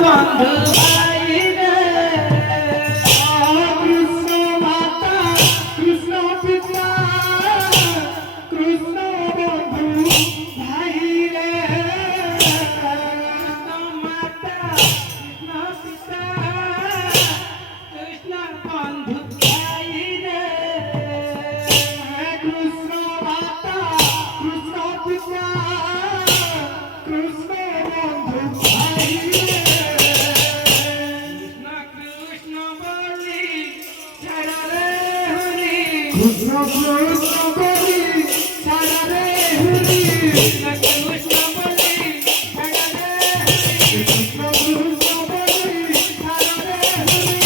বন্ধু ভাই রে কৃষ্ণ মাতা কৃষ্ণ পিতা কৃষ্ণ বন্ধু ভাই রে কৃষ্ণ মাতা কৃষ্ণ পিতা কৃষ্ণ বন্ধু ভাই রে কৃষ্ণ মাতা কৃষ্ণ পিতা কৃষ্ণ বন্ধু ভাই রে কৃষ্ণ কৃষ্ণ বলি ছাড়া রে হরি কৃষ্ণ কৃষ্ণ বলি সারা রে হরি কৃষ্ণ কৃষ্ণ বলি ছাড়া রে হরি কৃষ্ণ কৃষ্ণ বলি সারা রে হরি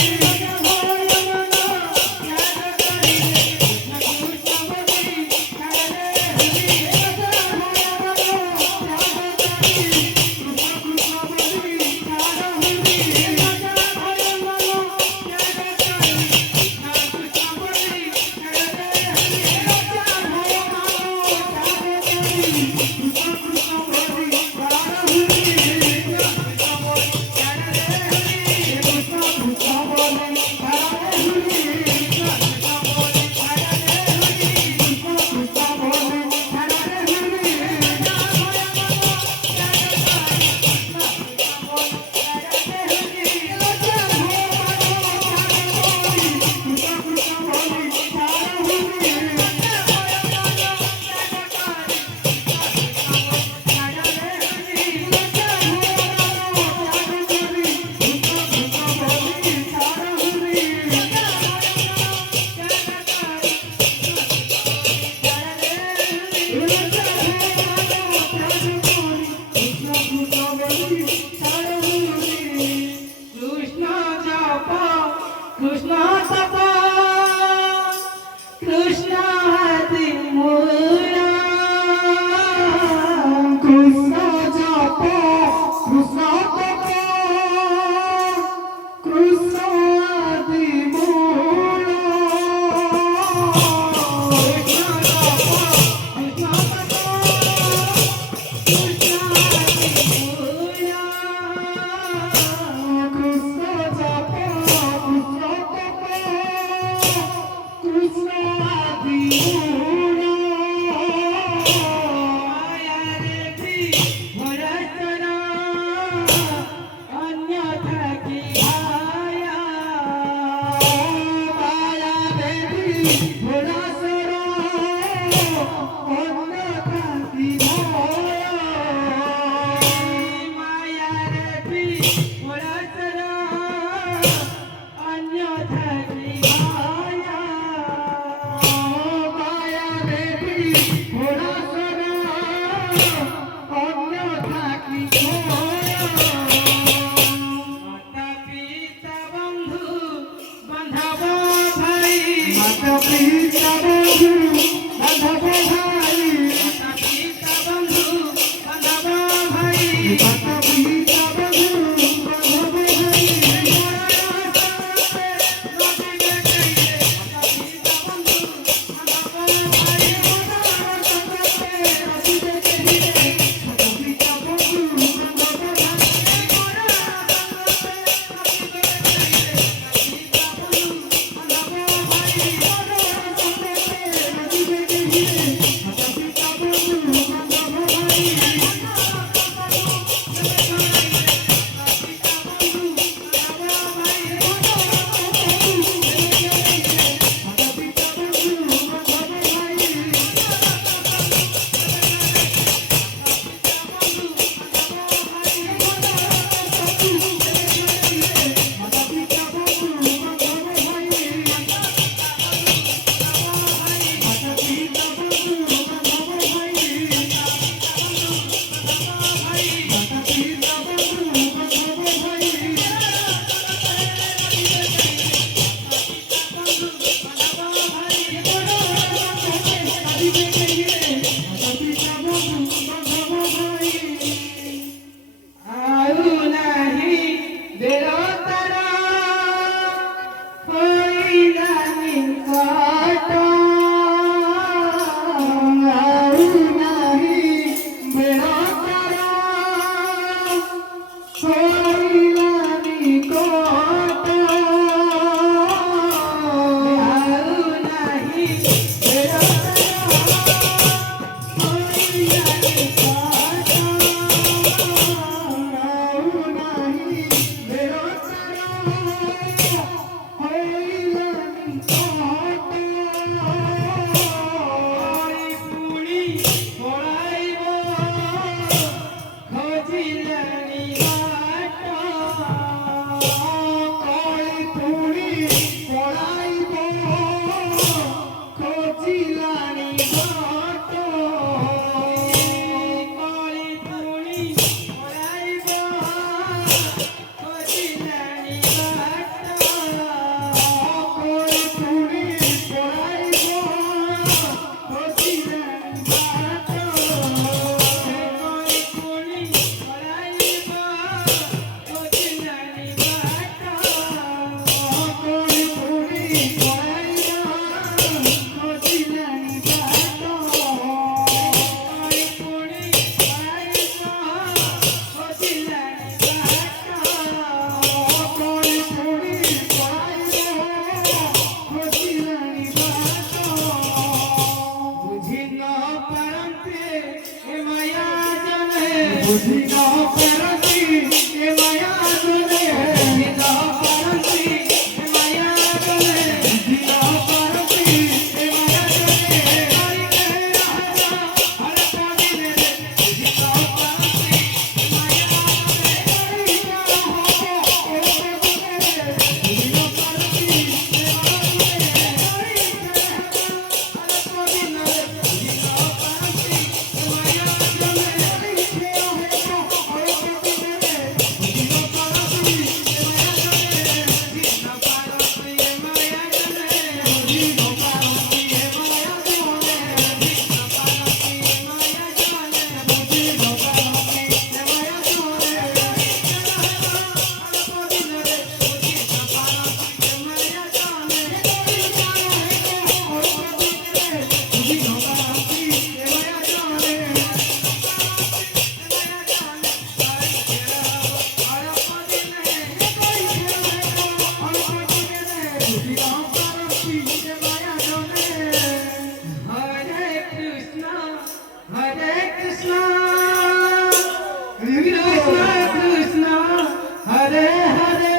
হরে হরে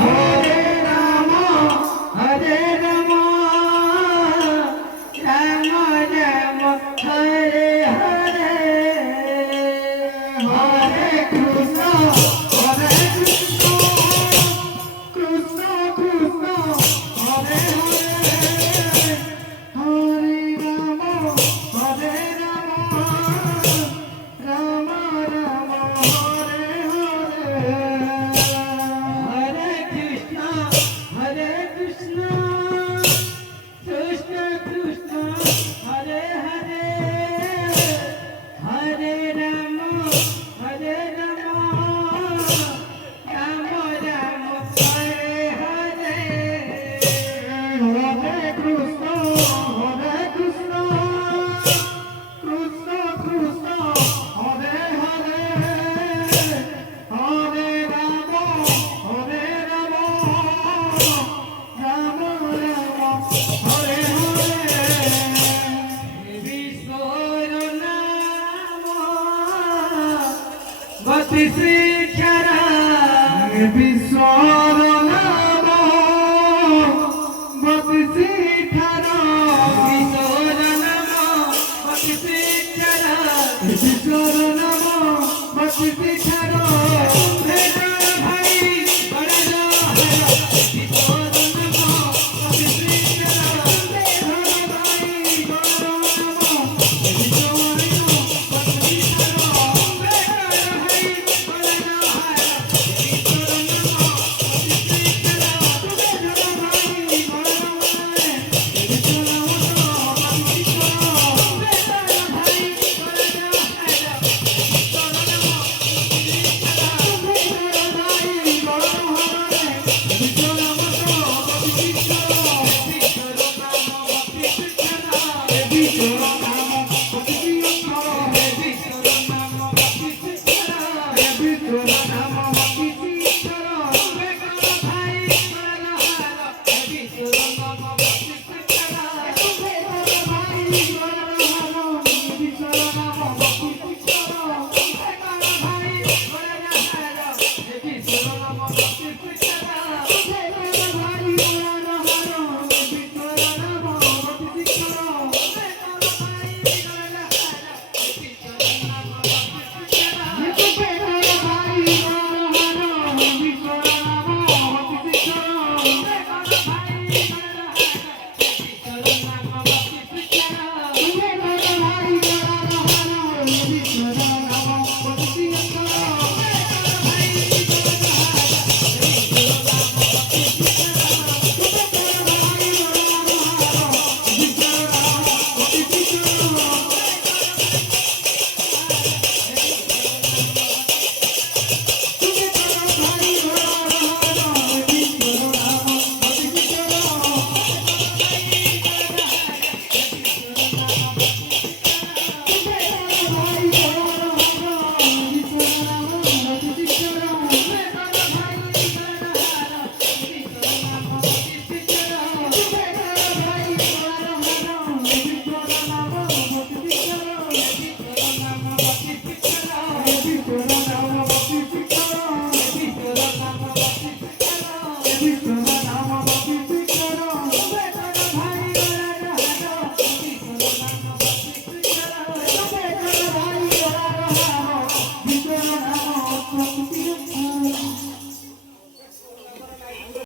হরে রাম হরে রাম রাম রাম হরে হরে হরে কৃষ্ণ হরে কৃষ্ণ কৃষ্ণ কৃষ্ণ হরে হরে হরে রাম হরে রাম রাম রাম হরে হরে হরে কৃষ্ণ কৃষ্ণ কৃষ্ণ হরে হরে হরে রাম রাম রাম রাম হরে হরে হরে কৃষ্ণ কৃষ্ণ কৃষ্ণ কৃষ্ণ হরে হরে হরে রাম রাম রাম হরে হরে বিশ্বর নাম গতি শিক্ষারা বিশ্বর নাম গতি শিক্ষারা বিশ্বর নাম গতি শিক্ষারা বিশ্বর নাম গতি শিক্ষারা ভাই বড় বিশ্বর নাম গতি শিক্ষারা ভাই বড় Bye.